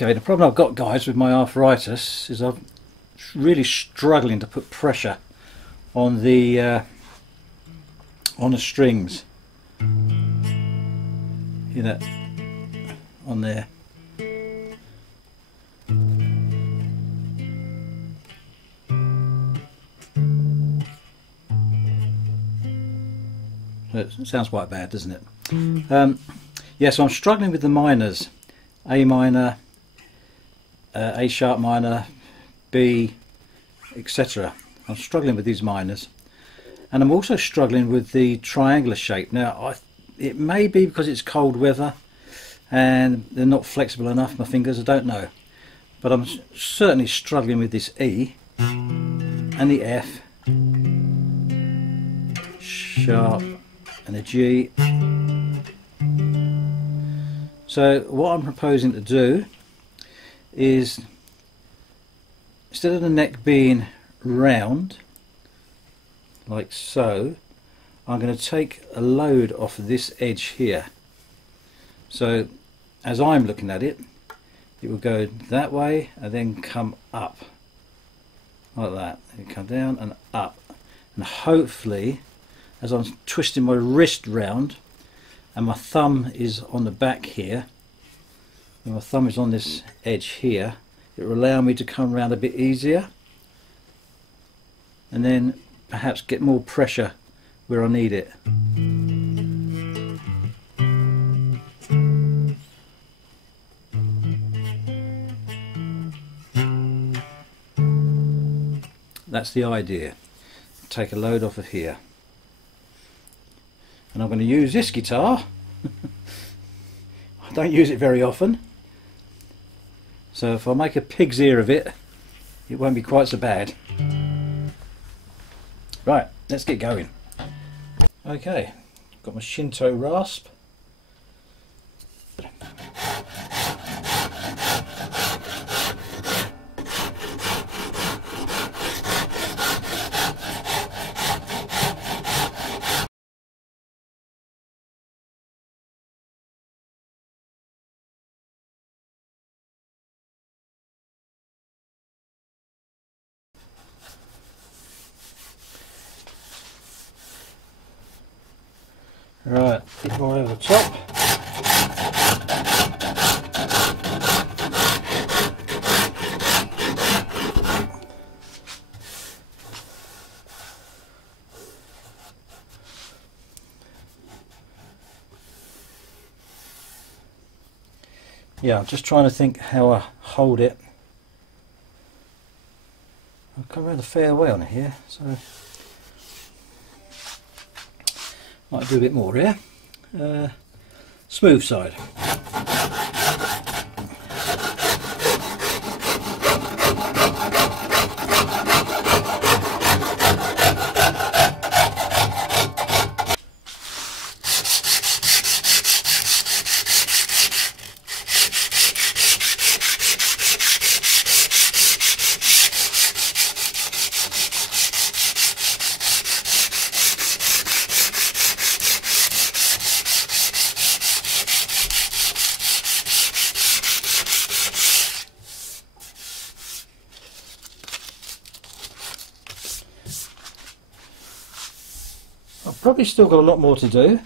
Okay, the problem I've got, guys, with my arthritis is I'm really struggling to put pressure on the strings. You know, on there. It sounds quite bad, doesn't it? Yeah, so I'm struggling with the minors. A minor, A sharp minor, B, etc. I'm struggling with these minors. And I'm also struggling with the triangular shape. Now, it may be because it's cold weather and they're not flexible enough, my fingers, I don't know. But I'm certainly struggling with this E and the F, sharp, and a G. So what I'm proposing to do is, instead of the neck being round like so, I'm going to take a load off this edge here. So as I'm looking at it, it will go that way and then come up like that. It come down and up, and hopefully, as I'm twisting my wrist round and my thumb is on the back here, and my thumb is on this edge here, it will allow me to come around a bit easier and then perhaps get more pressure where I need it. That's the idea. Take a load off of here. And I'm going to use this guitar. I don't use it very often, so if I make a pig's ear of it, it won't be quite so bad. Right, let's get going. Okay, got my Shinto rasp. Right, a bit more over the top. Yeah, I'm just trying to think how I hold it. I've come around a fair way on it here, so might do a bit more here. Smooth side. I've probably still got a lot more to do,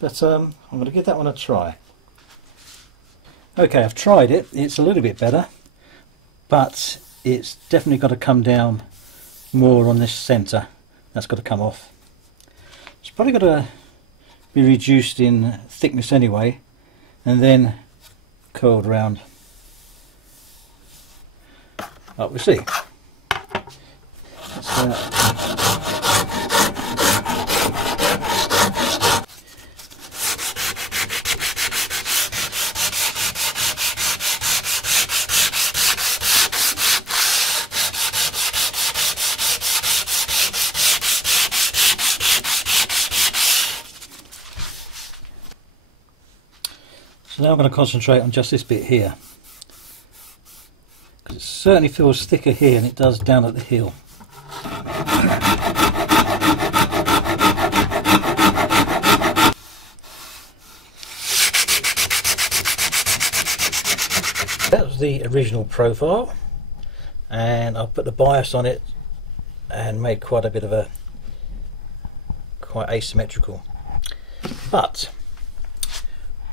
but I'm going to give that one a try. Okay, I've tried it. It's a little bit better, but it's definitely got to come down more on this centre. That's got to come off. It's probably got to be reduced in thickness anyway, and then curled round. But we'll see. So now I'm going to concentrate on just this bit here, because it certainly feels thicker here than it does down at the heel. the original profile, and I've put the bias on it and made quite a bit of a quite asymmetrical. But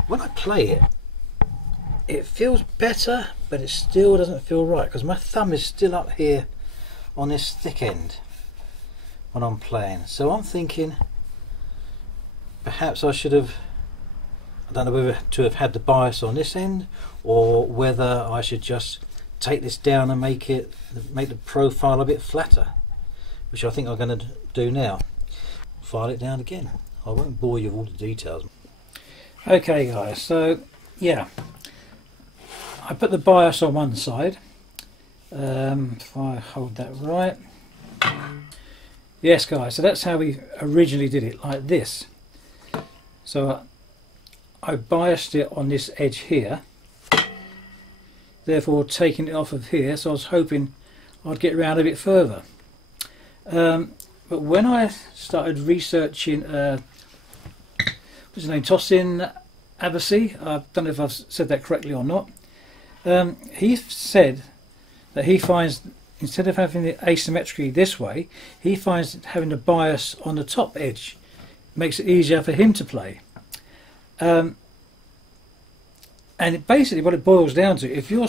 when I play it, it feels better, but it still doesn't feel right because my thumb is still up here on this thick end when I'm playing. So I'm thinking perhaps I should have, I don't know whether to have had the bias on this end or whether I should just take this down and make the profile a bit flatter, which I think I'm going to do now. File it down again. I won't bore you with all the details. Okay guys, so yeah, I put the bias on one side. If I hold that right, yes guys, so that's how we originally did it, like this. So I biased it on this edge here, therefore taking it off of here, so I was hoping I'd get around a bit further. But when I started researching what's his name, Tosin Abasi, I don't know if I've said that correctly or not, he said that he finds, instead of having it asymmetrically this way, he finds that having the bias on the top edge makes it easier for him to play. And basically what it boils down to, if you're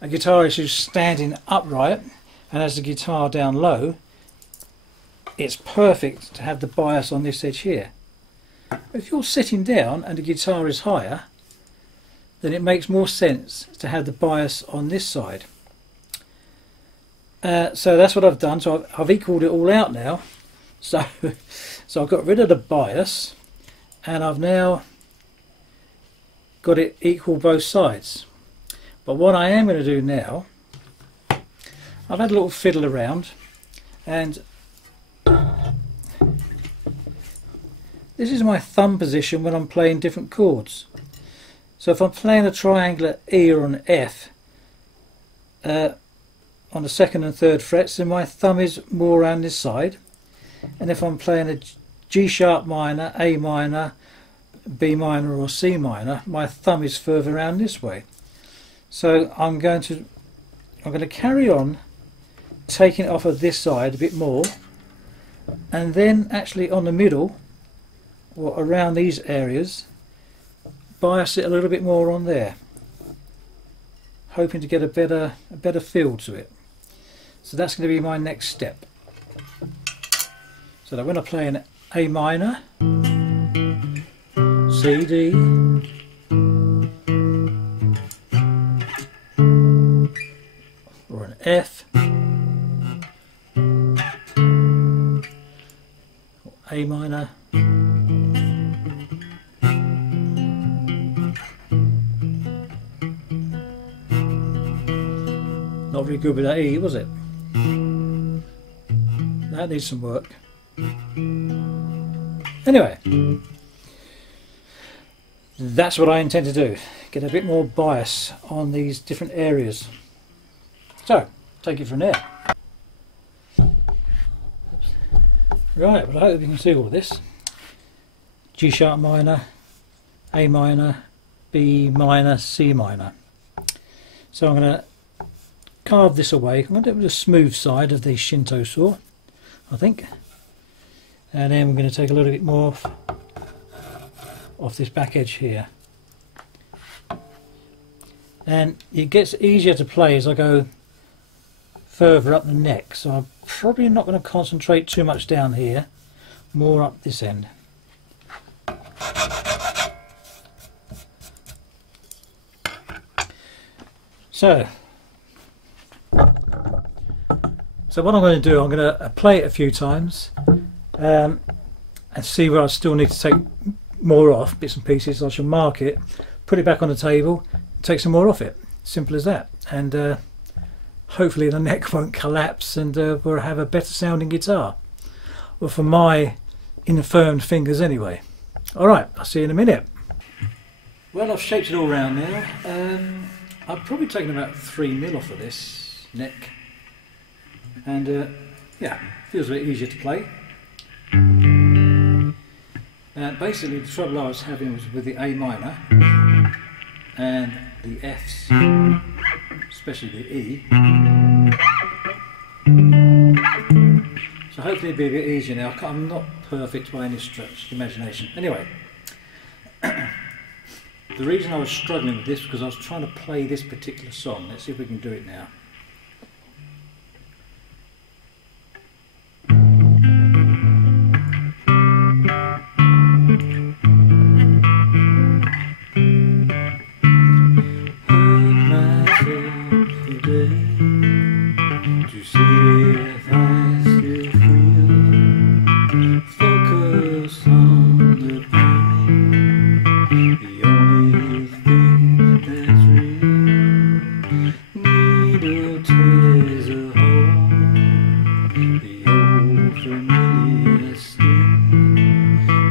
a guitarist who's standing upright and has the guitar down low, it's perfect to have the bias on this edge here. If you're sitting down and the guitar is higher, then it makes more sense to have the bias on this side. So that's what I've done. So I've equaled it all out now. So I've got rid of the bias and I've now got it equal both sides. But what I am going to do now, I've had a little fiddle around, and this is my thumb position when I'm playing different chords. So if I'm playing a triangular E or an F on the second and third frets, then my thumb is more around this side. And if I'm playing a G sharp minor, A minor, B minor or C minor, my thumb is further around this way. So I'm going to carry on taking it off of this side a bit more, and then actually on the middle or around these areas bias it a little bit more on there, hoping to get a better feel to it. So that's going to be my next step. So that when I play an A minor, C, D, or an F, or A minor, not very good with that E, was it? That needs some work. Anyway, that's what I intend to do, get a bit more bias on these different areas. So, take it from there. Right, well I hope you can see all of this. G sharp minor, A minor, B minor, C minor. So I'm going to carve this away. I'm going to do it with the smooth side of the Shinto saw, I think. And then we're going to take a little bit more off this back edge here. And it gets easier to play as I go further up the neck, so I'm probably not going to concentrate too much down here, more up this end. So what I'm going to do, I'm going to play it a few times and see where I still need to take more off, bits and pieces. I shall mark it, put it back on the table, take some more off it. Simple as that. And hopefully the neck won't collapse and we'll have a better sounding guitar. Well, for my infirmed fingers anyway. Alright, I'll see you in a minute. Well, I've shaped it all round now. I've probably taken about 3mm off of this neck. And yeah, feels a bit easier to play. Basically the trouble I was having was with the A minor and the Fs. especially the E. So hopefully it'll be a bit easier now. I'm not perfect by any stretch of the imagination. Anyway, the reason I was struggling with this was because I was trying to play this particular song. Let's see if we can do it now.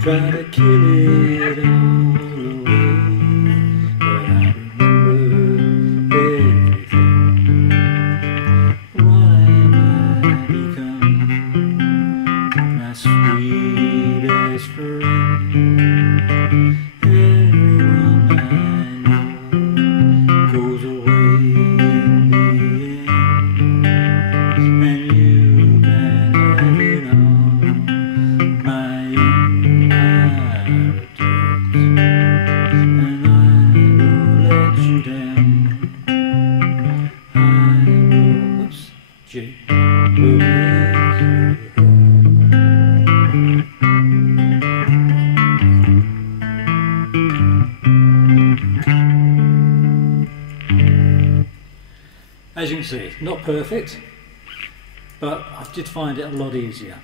Try to kill it all away, but I remember everything. What am I become? My sweetest friend. Everyone I know goes away in the end, and you can have it all, my As you can see, not perfect, but I did find it a lot easier.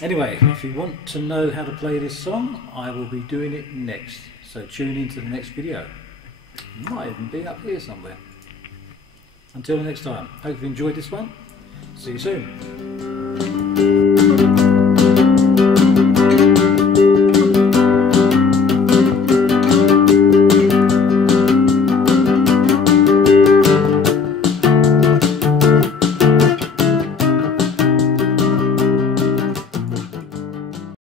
Anyway, if you want to know how to play this song, I will be doing it next, so tune in to the next video. It might even be up here somewhere. Until next time, hope you enjoyed this one. See you soon.